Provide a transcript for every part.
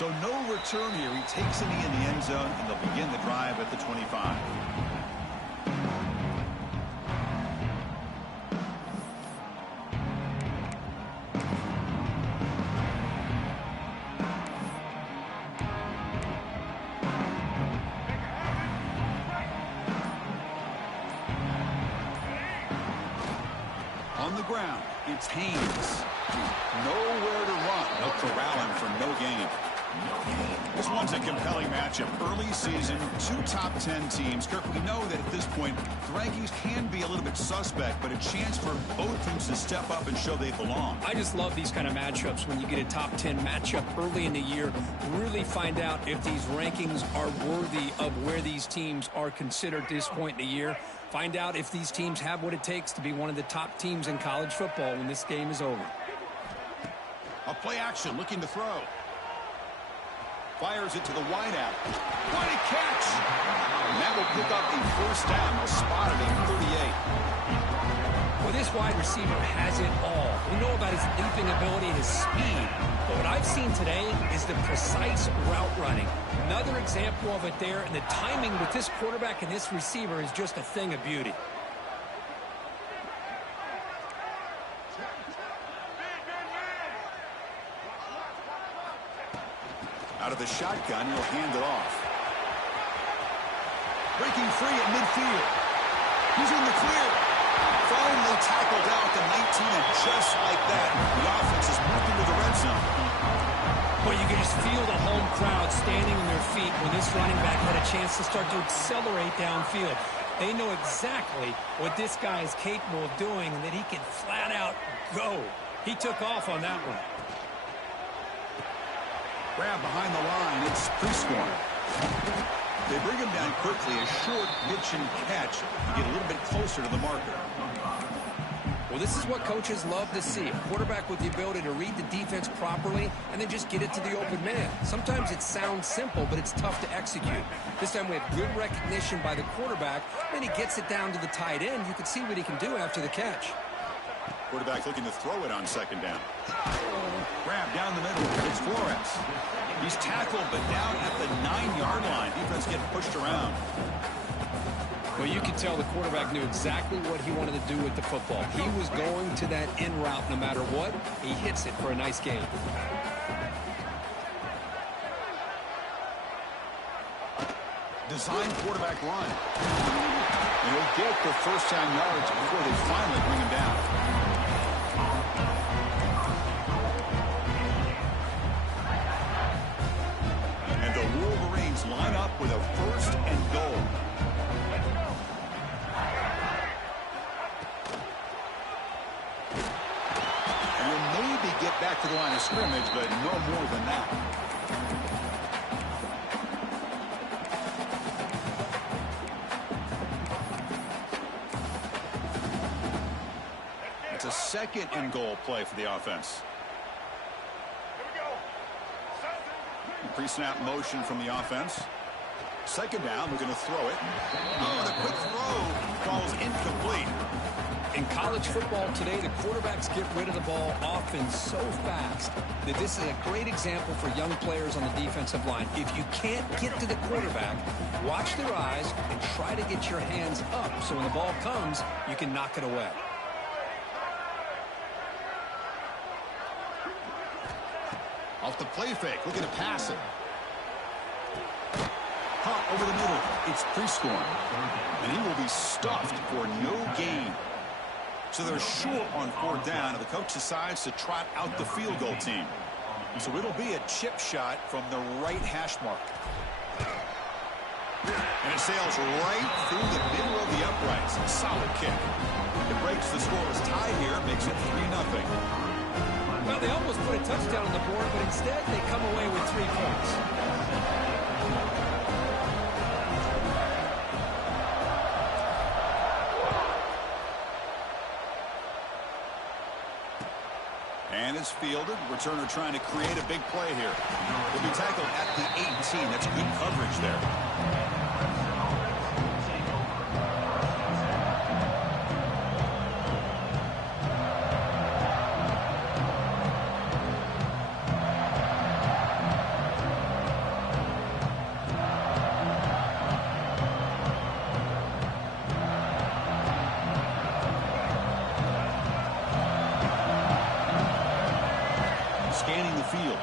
So no return here. He takes a knee in the end zone, and they'll begin the drive at the 25. On the ground, it's Haynes. Nowhere to run. They'll corral him for no gain. This one's a compelling matchup. Early season, two top 10 teams. Kirk, we know that at this point, the rankings can be a little bit suspect, but a chance for both teams to step up and show they belong. I just love these kind of matchups when you get a top 10 matchup early in the year. Really find out if these rankings are worthy of where these teams are considered at this point in the year. Find out if these teams have what it takes to be one of the top teams in college football when this game is over. A play action, looking to throw. Fires it to the wideout. What a catch! And that will pick up a first down. They'll spot it at 38. Well, this wide receiver has it all. We know about his leaping ability and his speed. But what I've seen today is the precise route running. Another example of it there, and the timing with this quarterback and this receiver is just a thing of beauty. Out of the shotgun, he'll hand it off. Breaking free at midfield. He's in the clear. Finally tackled out at the 19, and just like that, the offense has moved into the red zone. Well, you can just feel the home crowd standing on their feet when this running back had a chance to start to accelerate downfield. They know exactly what this guy is capable of doing and that he can flat out go. He took off on that one. Grab behind the line, it's Prescorn. They bring him down quickly, a short pitch and catch to get a little bit closer to the marker. Well, this is what coaches love to see. A quarterback with the ability to read the defense properly and then just get it to the open man. Sometimes it sounds simple, but it's tough to execute. This time we have good recognition by the quarterback. Then he gets it down to the tight end. You can see what he can do after the catch. Quarterback looking to throw it on second down. Grab down the middle. It's Flores. He's tackled, but down at the 9-yard line. Defense getting pushed around. Well, you can tell the quarterback knew exactly what he wanted to do with the football. He was going to that in route no matter what. He hits it for a nice gain. Design quarterback run. And he'll get the first down yards before they finally bring him down. And the Wolverines line up with a first and goal. And will maybe get back to the line of scrimmage, but no more than that. It's a second and goal play for the offense. Pre-snap motion from the offense. Second down, we're going to throw it. Oh, the quick throw falls incomplete. In college football today, the quarterbacks get rid of the ball often so fast that this is a great example for young players on the defensive line. If you can't get to the quarterback, watch their eyes and try to get your hands up so when the ball comes, you can knock it away. Off the play fake, looking to pass it. Hot over the middle. It's Prescorn. And he will be stuffed for no gain. So they're short on fourth down, and the coach decides to trot out the field goal team. So it'll be a chip shot from the right hash mark. And it sails right through the middle of the uprights. Solid kick. It breaks the scoreless tie here, makes it 3-0. Well, they almost put a touchdown on the board, but instead they come away with 3 points. And it's fielded. Returner trying to create a big play here. He'll be tackled at the 18. That's good coverage there.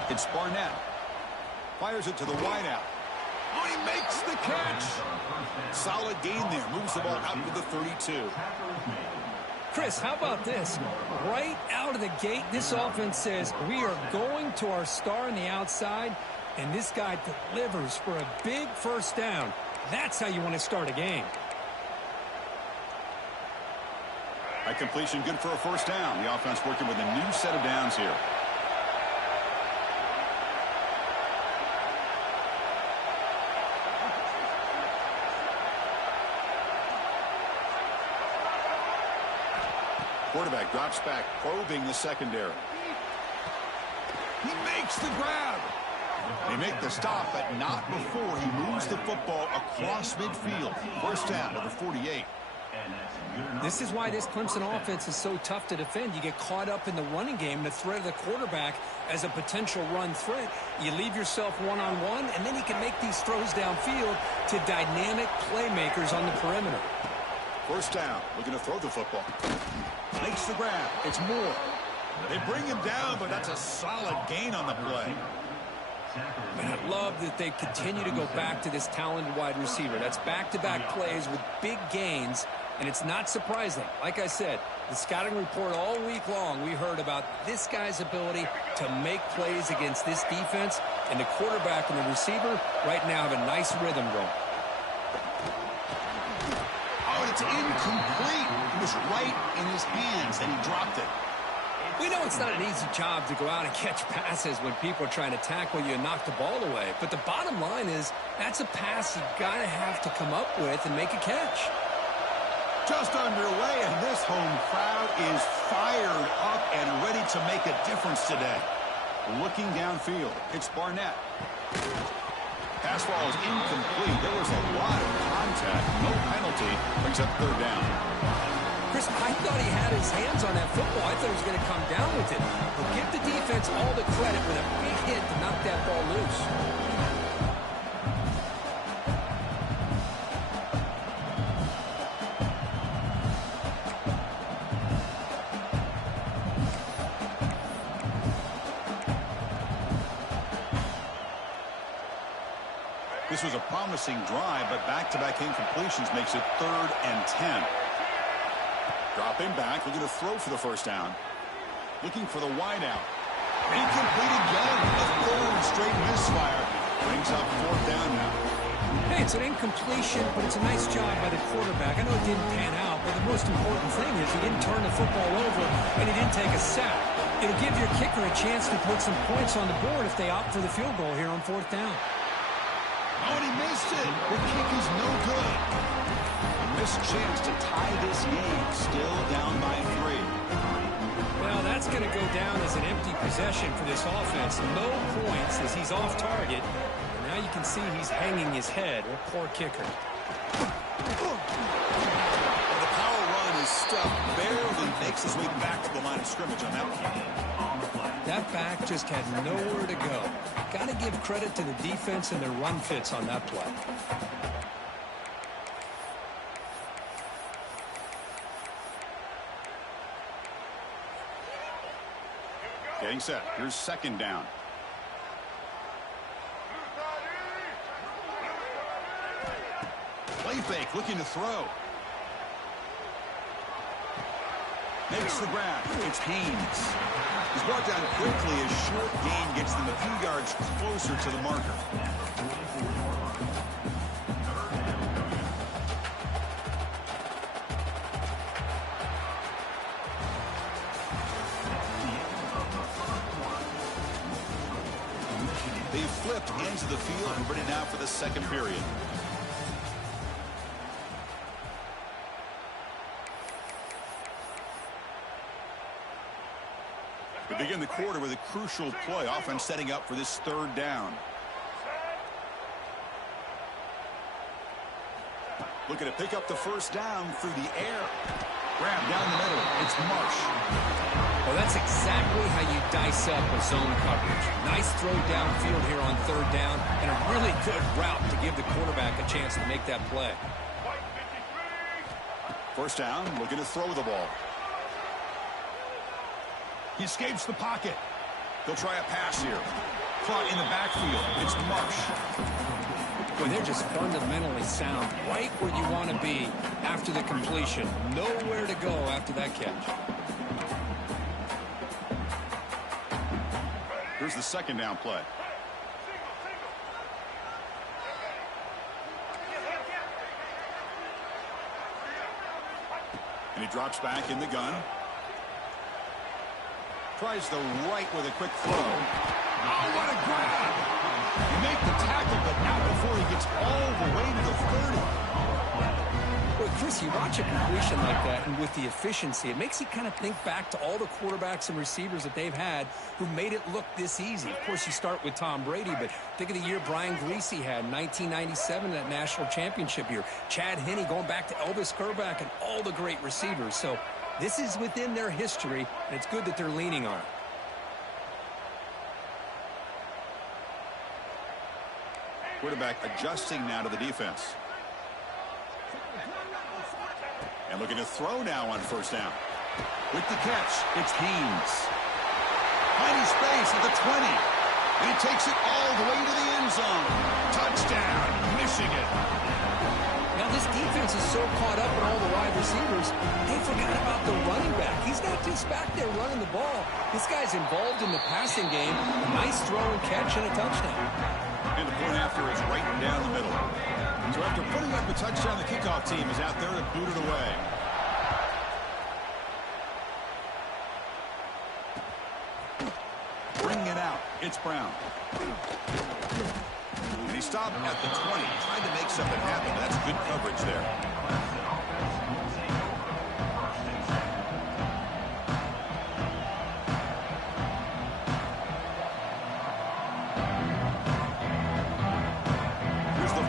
It's Barnett. Fires it to the wideout. Oh, he makes the catch. Solid gain there. Moves the ball out to the 32. Chris, how about this? Right out of the gate, this offense says we are going to our star on the outside, and this guy delivers for a big first down. That's how you want to start a game. That completion good for a first down. The offense working with a new set of downs here. Quarterback drops back, probing the secondary. He makes the grab. They make the stop, but not before he moves the football across midfield. First down to the 48. This is why this Clemson offense is so tough to defend. You get caught up in the running game, the threat of the quarterback as a potential run threat. You leave yourself one-on-one, and then he can make these throws downfield to dynamic playmakers on the perimeter. First down, looking to throw the football. Makes the grab. It's Moore. They bring him down, but that's a solid gain on the play. And I love that they continue to go back to this talented wide receiver. That's back-to-back plays with big gains, and it's not surprising. Like I said, the scouting report all week long, we heard about this guy's ability to make plays against this defense, and the quarterback and the receiver right now have a nice rhythm going. Oh, it's incomplete. It was right in his hands, and he dropped it. We know it's not an easy job to go out and catch passes when people are trying to tackle you and knock the ball away. But the bottom line is that's a pass you've got to have to come up with and make a catch. Just underway, and this home crowd is fired up and ready to make a difference today. Looking downfield, it's Barnett. Pass ball is incomplete. There was a lot of contact. No penalty. Brings up third down. Chris, I thought he had his hands on that football. I thought he was going to come down with it. But give the defense all the credit with a big hit to knock that ball loose. This was a promising drive, but back-to-back incompletions makes it 3rd and 10. Dropping back, looking to throw for the first down. Looking for the wideout. Incomplete again. A third straight misfire. Brings up 4th down now. Hey, it's an incompletion, but it's a nice job by the quarterback. I know it didn't pan out, but the most important thing is he didn't turn the football over and he didn't take a sack. It'll give your kicker a chance to put some points on the board if they opt for the field goal here on 4th down. Oh, and he missed it. The kick is no good. A missed chance to tie this game. Still down by 3. Well, that's going to go down as an empty possession for this offense. No points as he's off target. And now you can see he's hanging his head. A poor kicker. Well, the power run is stuffed. Barely makes his way back to the line of scrimmage on that one. That back just had nowhere to go. Got to give credit to the defense and their run fits on that play. Getting set. Here's 2nd down. Play fake, looking to throw. Makes the grab. It's Haynes. He's brought down quickly as short gain gets them a few yards closer to the marker. They flipped into the field and ready now for the 2nd period. We begin the quarter with a crucial play, offense setting up for this 3rd down. Looking to pick up the first down through the air. Grab down the middle. It's Marsh. Well, that's exactly how you dice up a zone coverage. Nice throw downfield here on 3rd down, and a really good route to give the quarterback a chance to make that play. First down, looking to throw the ball. He escapes the pocket. He'll try a pass here. caught in the backfield. It's Marsh. Boy, they're just fundamentally sound, right where you want to be after the completion. Nowhere to go after that catch. Here's the second down play. And he drops back in the gun. Tries the right with a quick throw. Oh, what a grab! You make the tackle, but not before he gets all the way to the 30. Well, Chris, you watch a completion like that, and with the efficiency, it makes you kind of think back to all the quarterbacks and receivers that they've had who made it look this easy. Of course, you start with Tom Brady, but think of the year Brian Griese had in 1997, that national championship year. Chad Henne going back to Elvis Kerback and all the great receivers. So this is within their history, and it's good that they're leaning on it. Quarterback adjusting now to the defense. And looking to throw now on first down. With the catch, it's Haynes. Tiny space at the 20. And he takes it all the way to the end zone. Touchdown, Michigan. Now, this defense is so caught up in all the wide receivers, they forgot about the running back. He's not just back there running the ball. This guy's involved in the passing game. A nice throw and catch and a touchdown. And the point after is right down the middle. So after putting up the touchdown, the kickoff team is out there to boot it away. Bringing it out, it's Brown. And he stopped at the 20, trying to make something happen. That's good coverage there.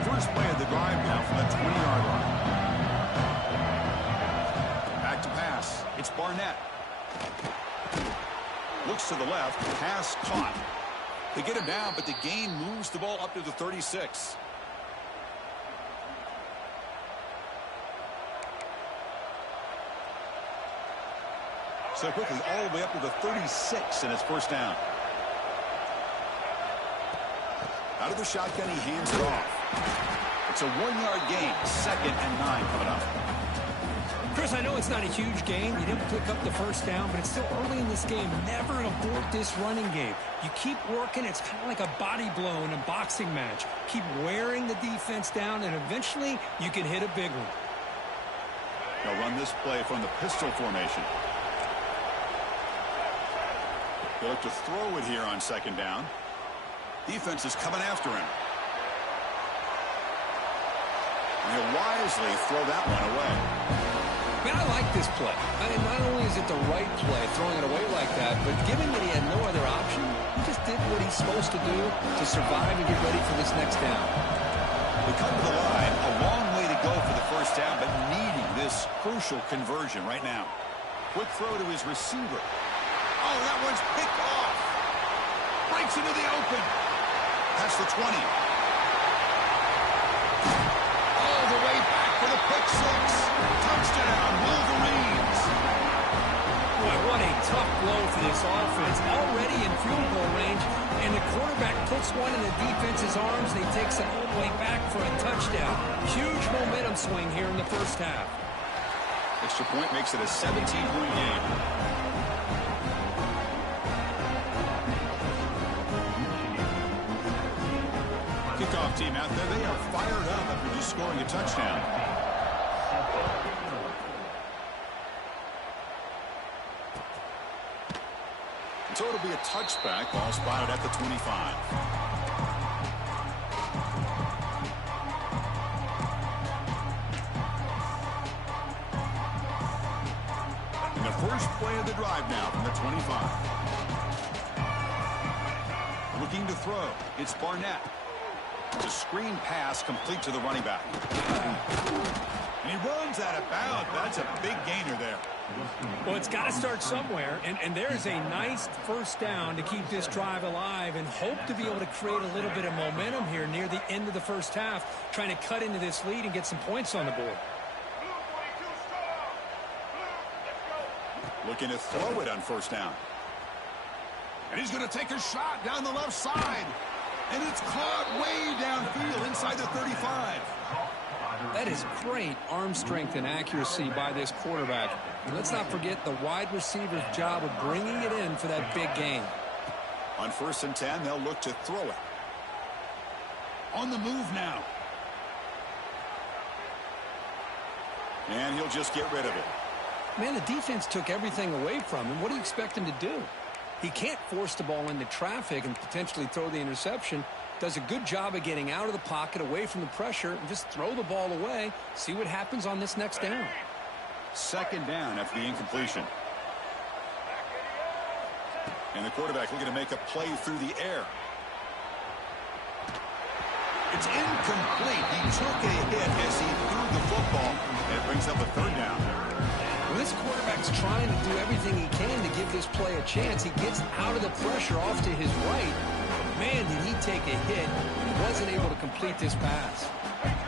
First play of the drive now from the 20-yard line. Back to pass. It's Barnett. Looks to the left. Pass caught. They get him down, but the gain moves the ball up to the 36. So quickly, all the way up to the 36, and it's first down. Out of the shotgun, he hands it off. It's a 1-yard gain. 2nd and 9 coming up. Chris, I know it's not a huge game. You didn't pick up the first down, but it's still early in this game. Never abort this running game. You keep working. It's kind of like a body blow in a boxing match. Keep wearing the defense down, and eventually you can hit a big one. They'll run this play from the pistol formation. They look to throw it here on 2nd down. Defense is coming after him. And he'll wisely throw that one away. Man, I like this play. I mean, not only is it the right play, throwing it away like that, but given that he had no other option, he just did what he's supposed to do to survive and get ready for this next down. They come to the line, a long way to go for the first down, but needing this crucial conversion right now. Quick throw to his receiver. Oh, that one's picked off. Breaks into the open. That's the 20. All the way back for the pick six. Touchdown, Wolverines. Boy, what a tough blow for this offense. Already in field goal range, and the quarterback puts one in the defense's arms, and he takes it all the way back for a touchdown. Huge momentum swing here in the first half. Extra point makes it a 17-point game. Kickoff team out there, they are fired up after just scoring a touchdown. So it'll be a touchback, ball spotted at the 25. And the first play of the drive now from the 25. Looking to throw, it's Barnett. It's a screen pass complete to the running back. And he runs out of bounds. That's a big gainer there. Well, it's got to start somewhere, and there's a nice first down to keep this drive alive and hope to be able to create a little bit of momentum here near the end of the first half, trying to cut into this lead and get some points on the board. Looking to throw it on first down. And he's going to take a shot down the left side. And it's caught way downfield inside the 35. That is great arm strength and accuracy by this quarterback. And let's not forget the wide receiver's job of bringing it in for that big gain. On 1st and 10, they'll look to throw it. On the move now. And he'll just get rid of it. Man, the defense took everything away from him. What do you expect him to do? He can't force the ball into traffic and potentially throw the interception. Does a good job of getting out of the pocket, away from the pressure, and just throw the ball away. See what happens on this next down. 2nd down after the incompletion. And the quarterback looking to make a play through the air. It's incomplete. He took a hit as he threw the football. And it brings up a 3rd down. Well, this quarterback's trying to do everything he can to give this play a chance. He gets out of the pressure off to his right. Man, did he take a hit and wasn't able to complete this pass.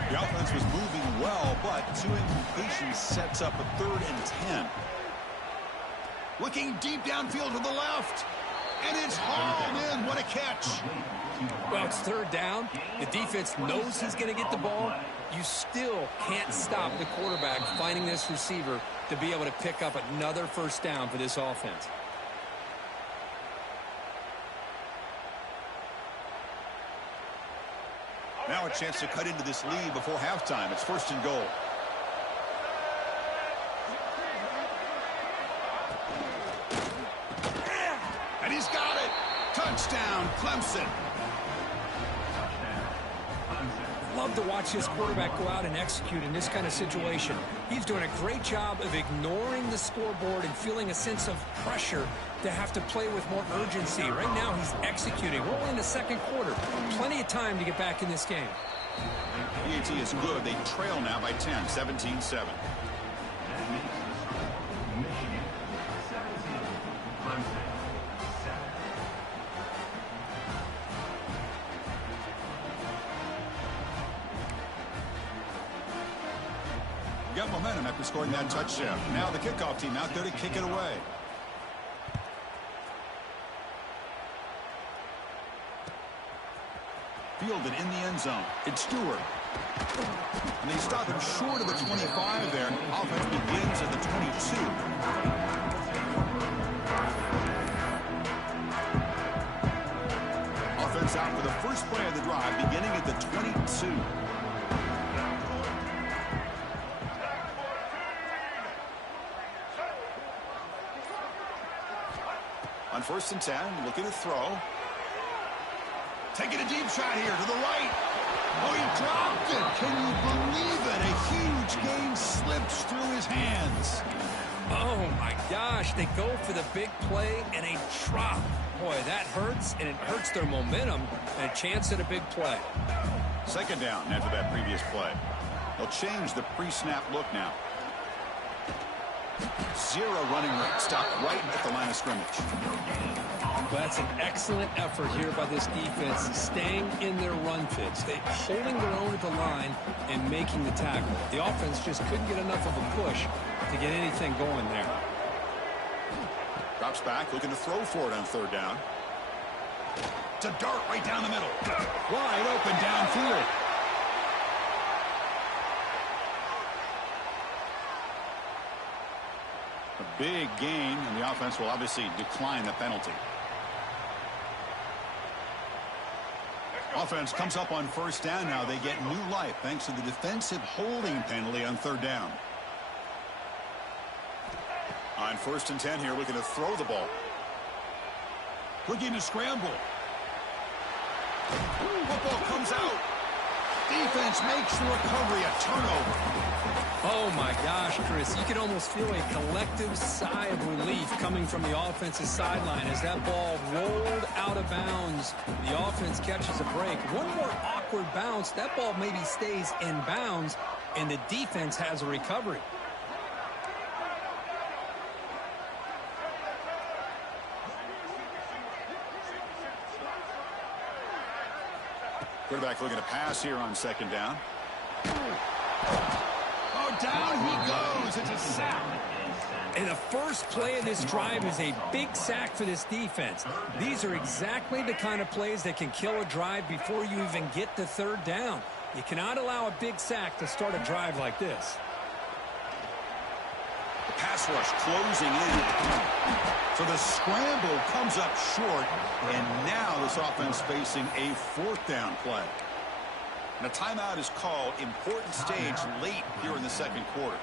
The offense was moving well, but 2 incompletions sets up a 3rd and 10. Looking deep downfield to the left. And it's hauled in. What a catch. Well, it's 3rd down. The defense knows he's going to get the ball. You still can't stop the quarterback finding this receiver to be able to pick up another 1st down for this offense. Now a chance to cut into this lead before halftime. It's 1st and goal. And he's got it. Touchdown, Clemson. Love to watch this quarterback go out and execute in this kind of situation. He's doing a great job of ignoring the scoreboard and feeling a sense of pressure to have to play with more urgency. Right now, he's executing. We're only in the 2nd quarter. Plenty of time to get back in this game. PAT is good. They trail now by 10, 17-7. Got momentum after scoring that touchdown. Now the kickoff team out there to kick it away. Fielded in the end zone. It's Stewart. And they stop him short of the 25 there. Offense begins at the 22. Offense out for the first play of the drive, beginning at the 22. On 1st and 10, looking to throw. Taking a deep shot here to the right. Oh, he dropped it. Can you believe it? A huge gain slips through his hands. Oh, my gosh. They go for the big play and a drop. Boy, that hurts, and it hurts their momentum and a chance at a big play. 2nd down after that previous play. They'll change the pre-snap look now. 0 running rate. Stop right at the line of scrimmage. Well, that's an excellent effort here by this defense, staying in their run fits. They holding their own at the line and making the tackle. The offense just couldn't get enough of a push to get anything going there. Drops back, looking to throw for it on 3rd down. It's a dart right down the middle. Wide open downfield. A big gain, and the offense will obviously decline the penalty. Offense comes up on 1st down now. They get new life thanks to the defensive holding penalty on 3rd down. On 1st and 10 here, looking to throw the ball. Looking to scramble. Football comes out. Defense makes the recovery, a turnover. Oh, my gosh, Chris. You can almost feel a collective sigh of relief coming from the offensive sideline as that ball rolled out of bounds. The offense catches a break. One more awkward bounce. That ball maybe stays in bounds, and the defense has a recovery. Quarterback looking to pass here on 2nd down. Oh, down he goes. It's a sack. And the first play of this drive is a big sack for this defense. These are exactly the kind of plays that can kill a drive before you even get to third down. You cannot allow a big sack to start a drive like this. The pass rush closing in. So the scramble comes up short, and now this offense facing a fourth down play. And a timeout is called. Important stage late here in the second quarter.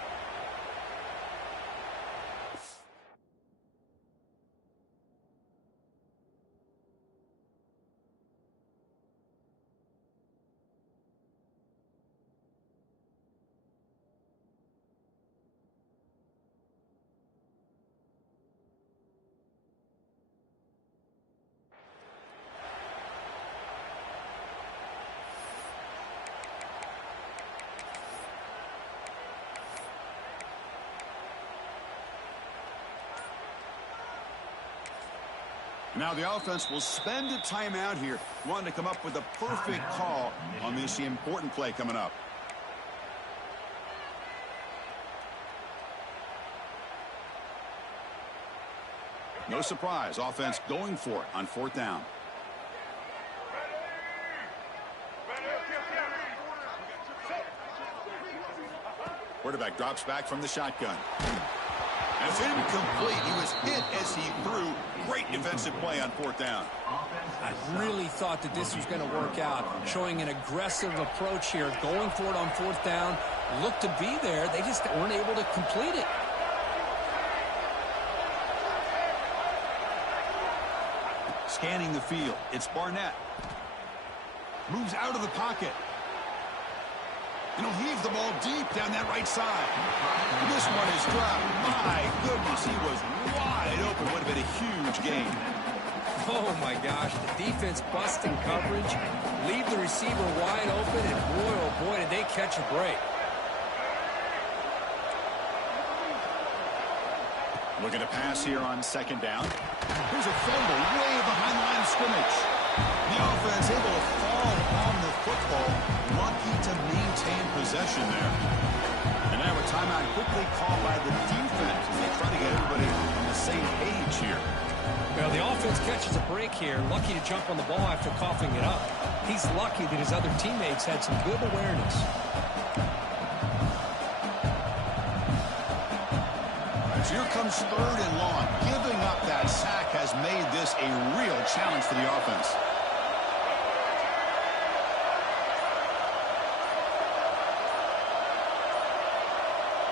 Now the offense will spend a timeout here, wanting to come up with a perfect call on this important play coming up. No surprise, offense going for it on fourth down. Quarterback drops back from the shotgun. It's incomplete. He was hit as he threw. Great defensive play on fourth down. I really thought that this was going to work out, showing an aggressive approach here, going for it on fourth down. Looked to be there. They just weren't able to complete it. Scanning the field. It's Barnett. Moves out of the pocket. And he'll heave the ball deep down that right side. And this one is dropped. My goodness, he was wide open. Would have been a huge gain. Oh, my gosh. The defense busting coverage. Leave the receiver wide open. And boy, oh, boy, did they catch a break. Looking to pass here on second down. Here's a fumble way behind the line of scrimmage. The offense able to fall on the football. Lucky to maintain possession there. And now a timeout quickly called by the defense as they try to get everybody on the same page here. Well, the offense catches a break here. Lucky to jump on the ball after coughing it up. He's lucky that his other teammates had some good awareness. So here comes third and long. Giving up that sack has made this a real challenge for the offense.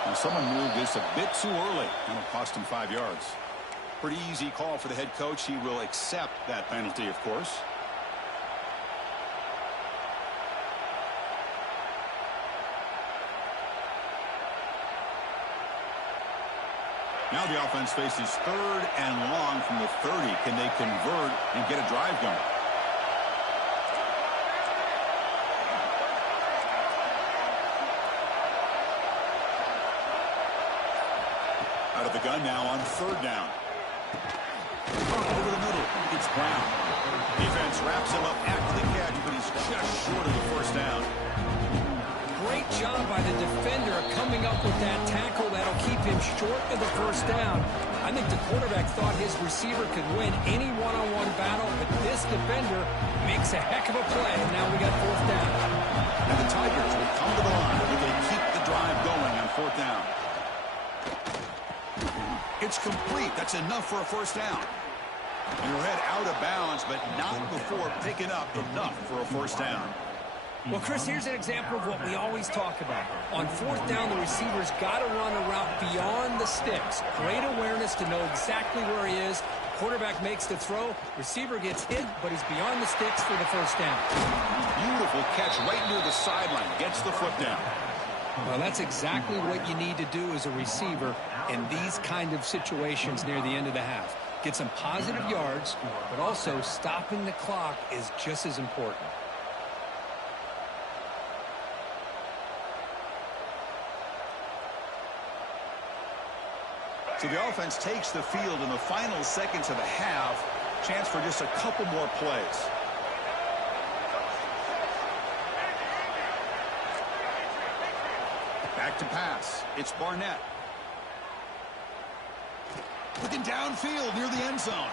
And someone moved this a bit too early. That'll cost him 5 yards. Pretty easy call for the head coach. He will accept that penalty, of course. Now the offense faces third and long from the 30. Can they convert and get a drive going? Out of the gun now on third down. Over the middle, it's Brown. Defense wraps him up after the catch, but he's just short of the first down. Great job by the defender coming up with that tackle that'll keep him short of the first down. I think the quarterback thought his receiver could win any one-on-one battle, but this defender makes a heck of a play, and now we got fourth down. And the Tigers will come to the line. Will they keep the drive going on fourth down? It's complete. That's enough for a first down. And we're head out of bounds, but not before picking up enough for a first down. Well, Chris, here's an example of what we always talk about. On fourth down, the receiver's got to run a route beyond the sticks. Great awareness to know exactly where he is. Quarterback makes the throw. Receiver gets hit, but he's beyond the sticks for the first down. Beautiful catch right near the sideline. Gets the foot down. Well, that's exactly what you need to do as a receiver in these kind of situations near the end of the half. Get some positive yards, but also stopping the clock is just as important. So the offense takes the field in the final seconds of the half. Chance for just a couple more plays. Back to pass. It's Barnett. Looking downfield near the end zone.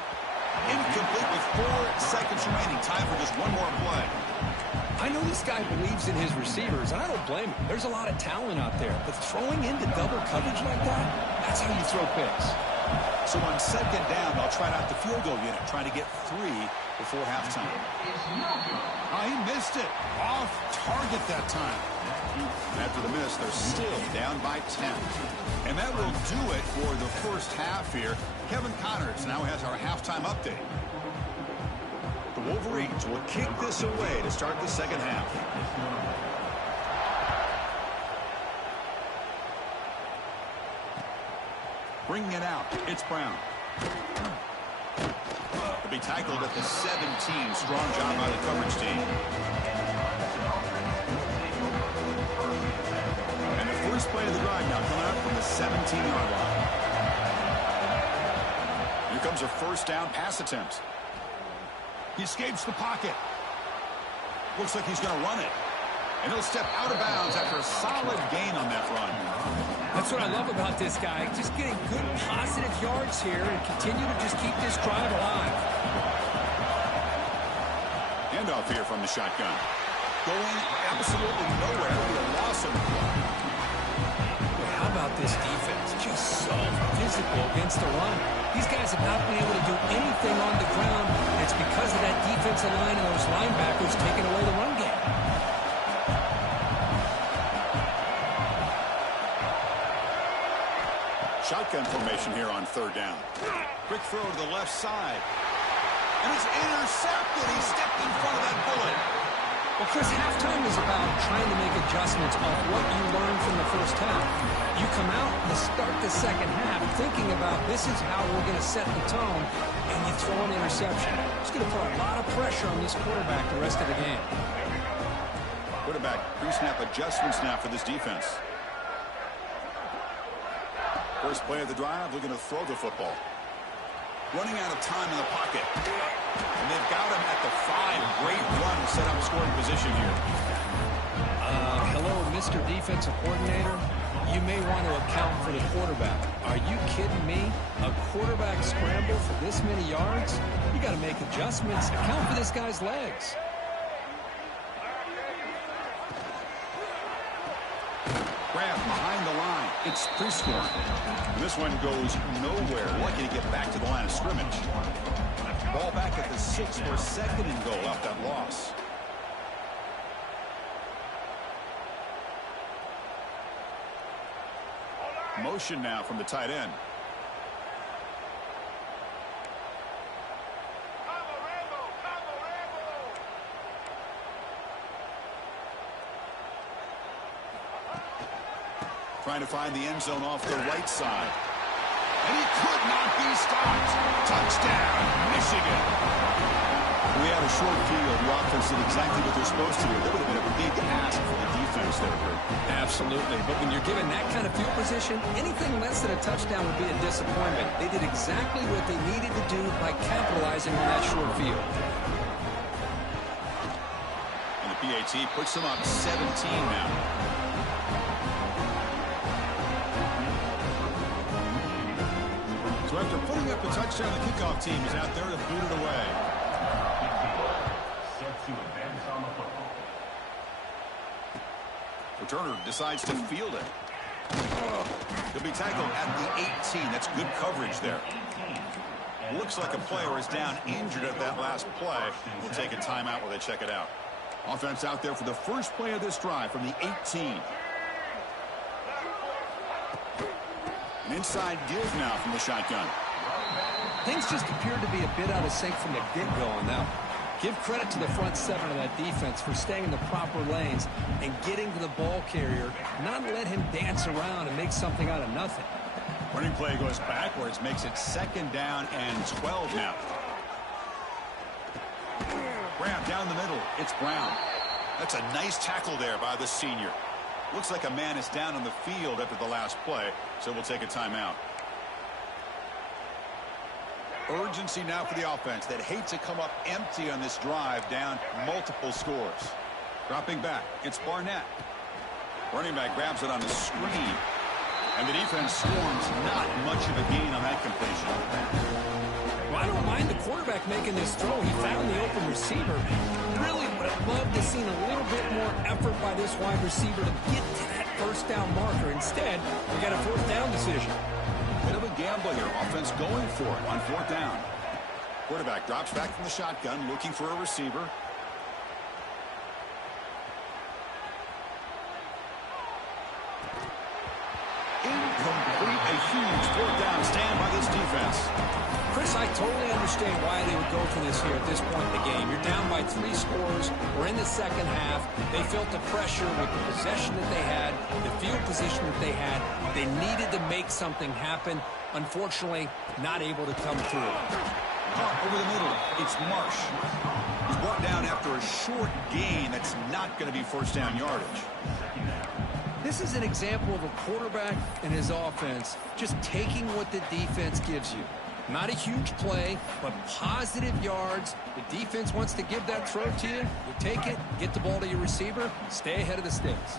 Incomplete with 4 seconds remaining. Time for just one more play. I know this guy believes in his receivers, and I don't blame him. There's a lot of talent out there, but throwing into double coverage like that, that's how you throw picks. So on second down, they'll try out the field goal unit, trying to get 3 before halftime. Oh, he missed it. Off target that time. After the miss, they're still down by 10. And that will do it for the first half here. Kevin Connors now has our halftime update. The Wolverines will kick this away to start the second half. Bringing it out, it's Brown. He'll be tackled at the 17. Strong job by the coverage team. And the first play of the drive now coming out from the 17-yard line. Here comes a first down pass attempt. He escapes the pocket. Looks like he's going to run it. And he'll step out of bounds after a solid gain on that run. That's what I love about this guy. Just getting good positive yards here and continue to just keep this drive alive. Handoff here from the shotgun. Going absolutely nowhere. It'll be a loss on the play. How about this defense? Just so physical against the run. These guys have not been able to do anything on the ground. It's because of that defensive line and those linebackers taking away the run game. Shotgun formation here on third down. Quick throw to the left side. And it's intercepted. He stepped in front of that bullet. Well, Chris, halftime is about trying to make adjustments off what you learned from the first half. You come out and start the second half thinking about this is how we're going to set the tone, and you throw an interception. It's going to put a lot of pressure on this quarterback the rest of the game. Quarterback pre-snap adjustments now for this defense. First play of the drive, looking to throw the football. Running out of time in the pocket. And they've got him at the 5. Great run to set up scoring position here. Hello, Mr. Defensive Coordinator. You may want to account for the quarterback. Are you kidding me? A quarterback scramble for this many yards? You got to make adjustments. Account for this guy's legs. Grab behind the line. It's pre-scoring. This one goes nowhere. Lucky to get back to the line of scrimmage. Ball back at the 6 for second and goal off that loss. Motion now from the tight end. Trying to find the end zone off the right side. And he could not be stopped. Touchdown, Michigan. We had a short field. The offense did exactly what they're supposed to do. That would have been a big ask for the defense there, Kurt. Absolutely. But when you're given that kind of field position, anything less than a touchdown would be a disappointment. They did exactly what they needed to do by capitalizing on that short field. And the PAT puts them up 17 now. So after putting up a touchdown, the kickoff team is out there to boot it away. Returner decides to field it. He'll be tackled at the 18. That's good coverage there. Looks like a player is down injured at that last play. We'll take a timeout while they check it out. Offense out there for the first play of this drive from the 18. An inside give now from the shotgun. Things just appeared to be a bit out of sync from the get-go on that. Give credit to the front 7 of that defense for staying in the proper lanes and getting to the ball carrier, not let him dance around and make something out of nothing. Running play goes backwards, makes it second down and 12 now. Grab down the middle. It's Brown. That's a nice tackle there by the senior. Looks like a man is down on the field after the last play, so we'll take a timeout. Urgency now for the offense that hate to come up empty on this drive, down multiple scores. Dropping back, it's Barnett. Running back grabs it on the screen. And the defense swarms, not much of a gain on that completion. Well, I don't mind the quarterback making this throw. He found the open receiver. Really would have loved to have seen a little bit more effort by this wide receiver to get to that first down marker. Instead, we got a fourth down decision. Bit of a gamble here. Offense going for it on fourth down. Quarterback drops back from the shotgun, looking for a receiver. Incomplete. A huge fourth down stand by this defense. Chris, I totally understand why they would go for this here at this point in the game. You're down by 3 scores. We're in the second half. They felt the pressure with the possession that they had, the field position that they had. They needed to make something happen. Unfortunately, not able to come through. Caught over the middle. It's Marsh. He's brought down after a short gain that's not going to be first down yardage. This is an example of a quarterback and his offense just taking what the defense gives you. Not a huge play, but positive yards. The defense wants to give that throw to you. You take it, get the ball to your receiver, stay ahead of the sticks.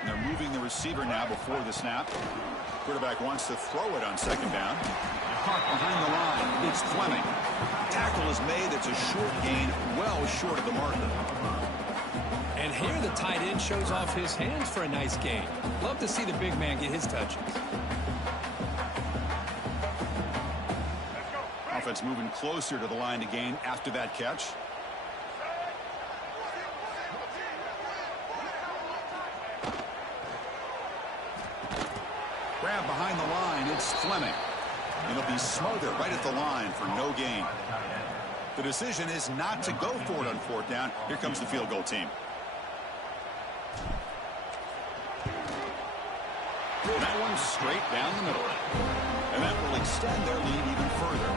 And they're moving the receiver now before the snap. Quarterback wants to throw it on second down. Caught behind the line. It's Fleming. Tackle is made. It's a short gain, well short of the marker. And here the tight end shows off his hands for a nice gain. Love to see the big man get his touches. Offense moving closer to the line to gain after that catch. Grab behind the line. It's Fleming. It'll be smothered right at the line for no gain. The decision is not to go for it on fourth down. Here comes the field goal team. That one straight down the middle. And that will extend their lead even further.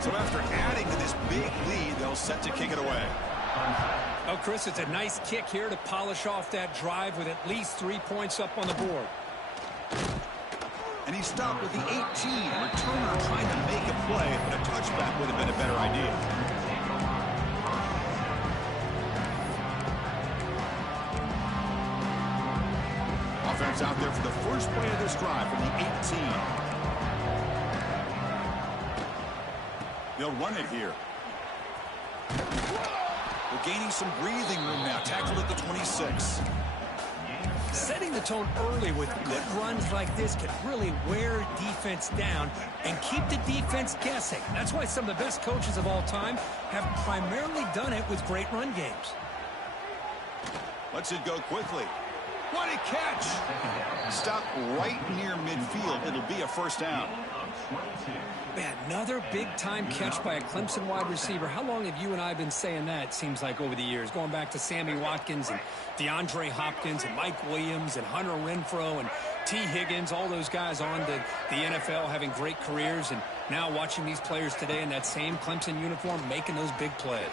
So after adding to this big lead, they'll set to kick it away. Oh, Chris, it's a nice kick here to polish off that drive with at least 3 points up on the board. And he stopped with the 18. Returner trying to make a play, but a touchback would have been a better idea. Offense out there for the first play of this drive from the 18. They'll run it here. They're gaining some breathing room now. Tackled at the 26. Setting the tone early with good runs like this can really wear defense down and keep the defense guessing. That's why some of the best coaches of all time have primarily done it with great run games. Lets it go quickly. What a catch! Stop right near midfield. It'll be a first down. Man, another big-time catch by a Clemson wide receiver. How long have you and I been saying that, it seems like, over the years? Going back to Sammy Watkins and DeAndre Hopkins and Mike Williams and Hunter Renfrow and T. Higgins, all those guys on to the NFL having great careers, and now watching these players today in that same Clemson uniform making those big plays.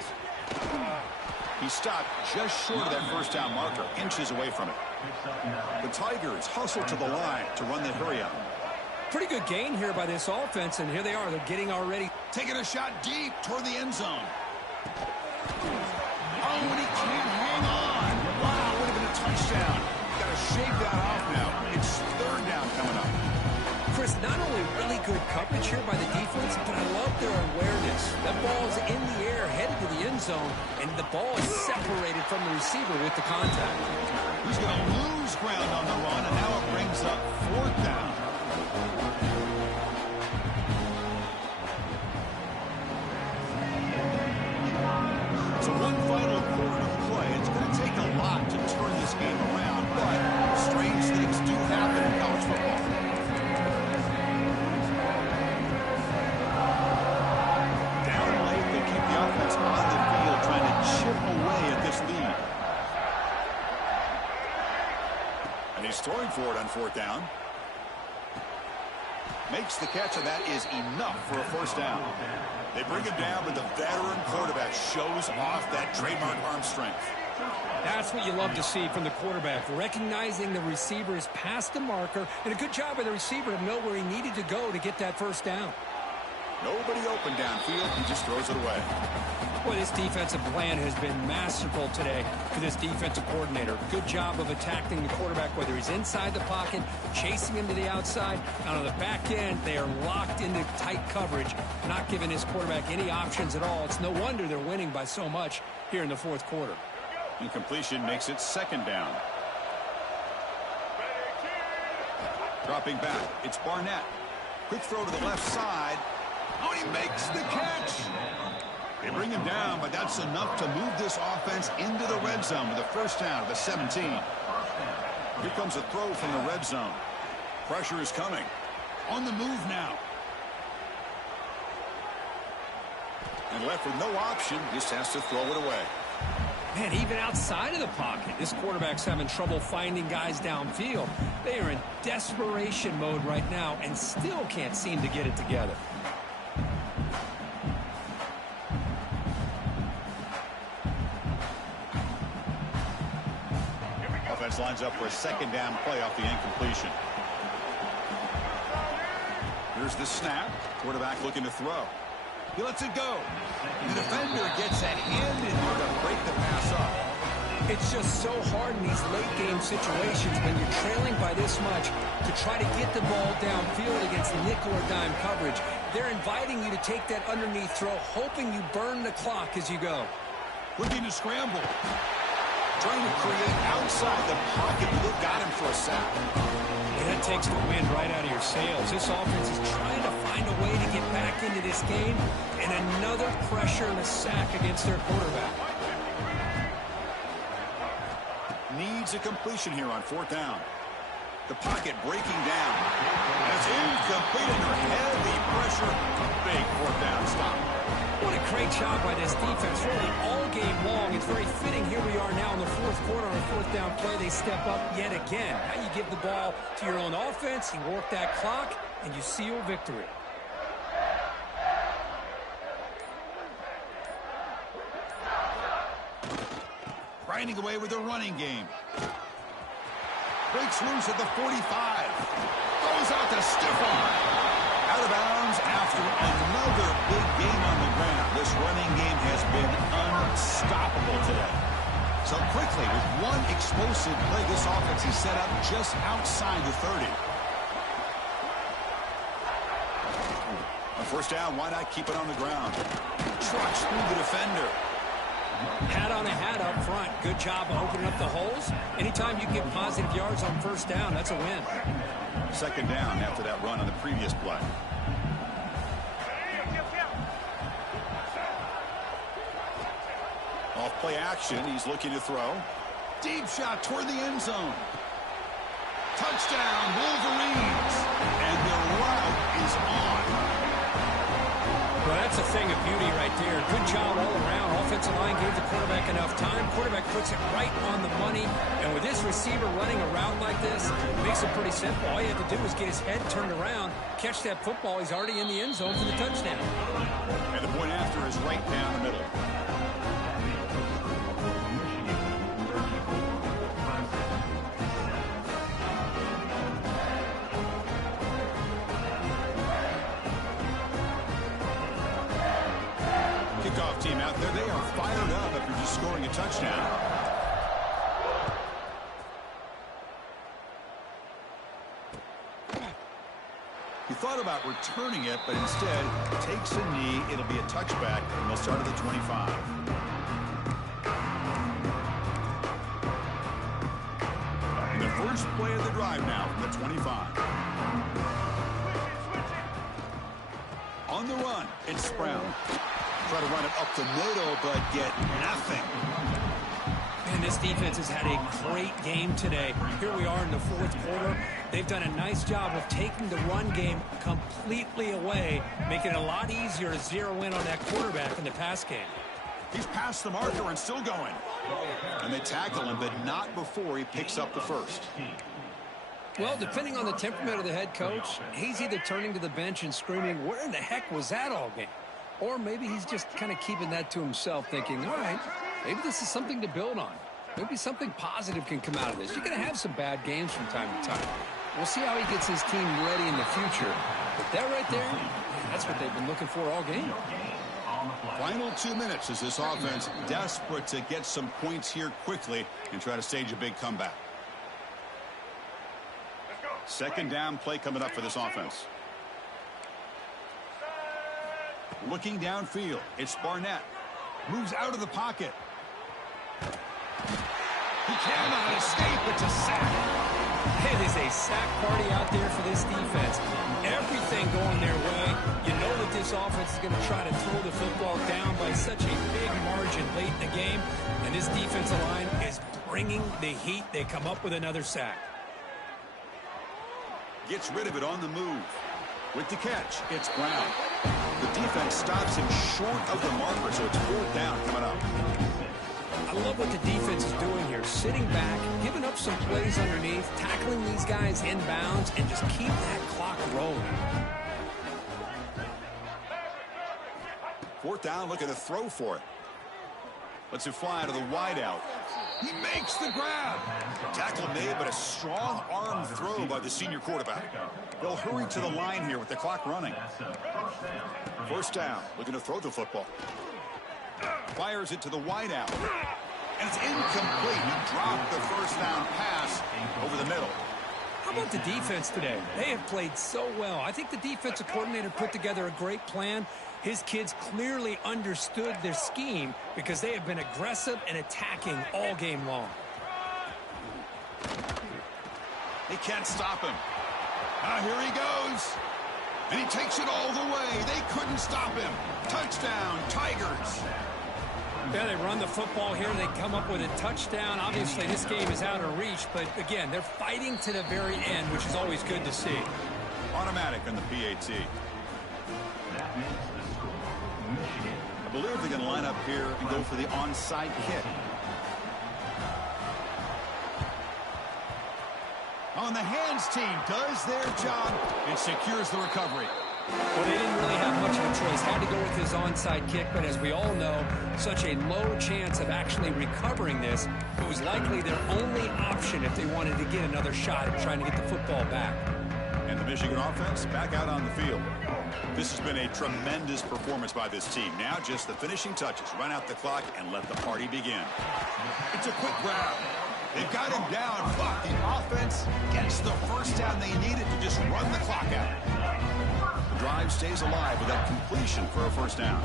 He stopped just short of that first down marker, inches away from it. The Tigers hustle to the line to run the hurry-up. Pretty good gain here by this offense, and here they are. They're getting already. Taking a shot deep toward the end zone. Oh, and he can't hang on. Wow, would have been a touchdown. Got to shake that off now. It's third down coming up. Chris, not only really good coverage here by the defense, but I love their awareness. That ball's in the air, headed to the end zone, and the ball is separated from the receiver with the contact. He's going to lose ground on the run, and now it brings up fourth down. So one final quarter to play. It's going to take a lot to turn this game around, but strange things do happen in college football. Down late, they keep the offense on the field, trying to chip away at this lead. And he's throwing for it on fourth down. Makes the catch, and that is enough for a first down. They bring him down, but the veteran quarterback shows off that trademark arm strength. That's what you love to see from the quarterback, recognizing the receiver is past the marker, and a good job by the receiver to know where he needed to go to get that first down. Nobody open downfield. He just throws it away. Boy, this defensive plan has been masterful today for this defensive coordinator. Good job of attacking the quarterback, whether he's inside the pocket, chasing him to the outside. And on the back end, they are locked into tight coverage, not giving his quarterback any options at all. It's no wonder they're winning by so much here in the fourth quarter. Incompletion makes it second down. Dropping back, it's Barnett. Quick throw to the left side. Oh, he makes the catch. They bring him down, but that's enough to move this offense into the red zone with a first down of the 17. Here comes a throw from the red zone. Pressure is coming. On the move now. And left with no option, just has to throw it away. Man, even outside of the pocket, this quarterback's having trouble finding guys downfield. They are in desperation mode right now and still can't seem to get it together. Offense lines up for a second down play off the incompletion. Here's the snap. Quarterback looking to throw. He lets it go. The defender gets a hand in there to break the pass up. It's just so hard in these late-game situations when you're trailing by this much to try to get the ball downfield against nickel or dime coverage. They're inviting you to take that underneath throw, hoping you burn the clock as you go. Looking to scramble. Trying to create outside the pocket. Look, got him for a sack. And that takes the wind right out of your sails. This offense is trying to find a way to get back into this game, and another pressure and a sack against their quarterback. Needs a completion here on fourth down. The pocket breaking down. That's incomplete under heavy pressure. Big fourth down stop. What a great job by this defense, really all game long. It's very fitting here we are now in the fourth quarter on a fourth down play. They step up yet again. Now you give the ball to your own offense, you work that clock, and you seal victory. Grinding away with the running game. Breaks loose at the 45. Throws out the stiff arm. Out of bounds after another big game on the ground. This running game has been unstoppable today. So quickly, with one explosive play, this offense is set up just outside the 30. On first down, why not keep it on the ground? Trucks through the defender. Hat on a hat up front. Good job of opening up the holes. Anytime you get positive yards on first down, that's a win. Second down after that run on the previous play. Off play action, he's looking to throw. Deep shot toward the end zone. Touchdown, Wolverines. And the route is on. Well, that's a thing of beauty right there. Good job all around. Offensive line gave the quarterback enough time. Quarterback puts it right on the money. And with this receiver running a route like this, it makes it pretty simple. All you have to do is get his head turned around, catch that football. He's already in the end zone for the touchdown. And the point after is right down the middle. Kickoff team out there, they are fired up after just scoring a touchdown. He thought about returning it, but instead takes a knee. It'll be a touchback, and they'll start at the 25. And the first play of the drive now from the 25. On the run, it's Brown. Try to run it up the middle, but get nothing. And this defense has had a great game today. Here we are in the fourth quarter. They've done a nice job of taking the run game completely away, making it a lot easier to zero in on that quarterback in the pass game. He's past the marker and still going. And they tackle him, but not before he picks up the first. Well, depending on the temperament of the head coach, he's either turning to the bench and screaming, where in the heck was that all game? Or maybe he's just kind of keeping that to himself, thinking, all right, maybe this is something to build on. Maybe something positive can come out of this. You're going to have some bad games from time to time. We'll see how he gets his team ready in the future. But that right there, that's what they've been looking for all game. Final 2 minutes as this offense desperate to get some points here quickly and try to stage a big comeback. Second down play coming up for this offense. Looking downfield, it's Barnett. Moves out of the pocket. He cannot escape. It's a sack. It is a sack party out there for this defense. Everything going their way. You know that this offense is going to try to throw the football down by such a big margin late in the game. And this defensive line is bringing the heat. They come up with another sack. Gets rid of it on the move. With the catch, it's Brown. The defense stops him short of the marker, so it's fourth down coming up. I love what the defense is doing here. Sitting back, giving up some plays underneath, tackling these guys inbounds, and just keep that clock rolling. Fourth down, looking to throw for it. Lets it fly to the wideout. He makes the grab. Tackle made, but a strong arm throw by the senior quarterback. They'll hurry to the line here with the clock running. First down, looking to throw the football. Fires it to the wideout. And it's incomplete. He dropped the first down pass over the middle. How about the defense today? They have played so well. I think the defensive coordinator put together a great plan. His kids clearly understood their scheme because they have been aggressive and attacking all game long. They can't stop him. Now here he goes. And he takes it all the way. They couldn't stop him. Touchdown, Tigers. Yeah, they run the football here. They come up with a touchdown. Obviously, this game is out of reach. But, again, they're fighting to the very end, which is always good to see. Automatic on the PAT. I believe they're going to line up here and go for the onside kick. On the hands team does their job and secures the recovery. Well, they didn't really have much of a choice. Had to go with his onside kick, but as we all know, such a low chance of actually recovering this. It was likely their only option if they wanted to get another shot at trying to get the football back. And the Michigan offense back out on the field. This has been a tremendous performance by this team. Now just the finishing touches. Run out the clock and let the party begin. It's a quick grab. They've got him down, but the offense gets the first down they needed to just run the clock out. The drive stays alive with that completion for a first down.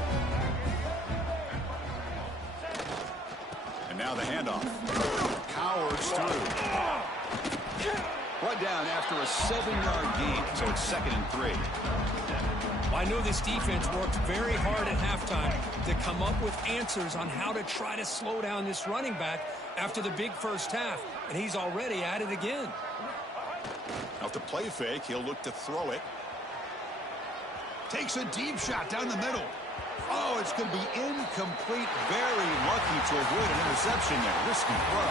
And now the handoff. Powers through. Brought down after a 7-yard gain, so it's 2nd and 3. Well, I know this defense worked very hard at halftime to come up with answers on how to try to slow down this running back after the big first half, and he's already at it again. Now the play fake, he'll look to throw it. Takes a deep shot down the middle. Oh, it's going to be incomplete. Very lucky to avoid an interception there. Risky throw.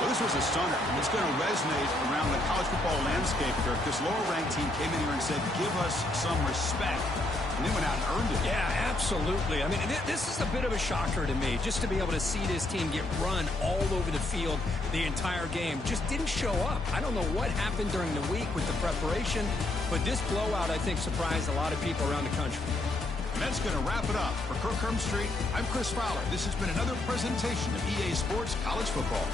Well, this was a stunner. It's going to resonate around the college football landscape here because lower-ranked team came in here and said, give us some respect. And they went out and earned it. Yeah, absolutely. I mean, this is a bit of a shocker to me, just to be able to see this team get run all over the field the entire game. Just didn't show up. I don't know what happened during the week with the preparation, but this blowout, I think, surprised a lot of people around the country. And that's going to wrap it up. For Kirk Street, I'm Chris Fowler. This has been another presentation of EA Sports College Football.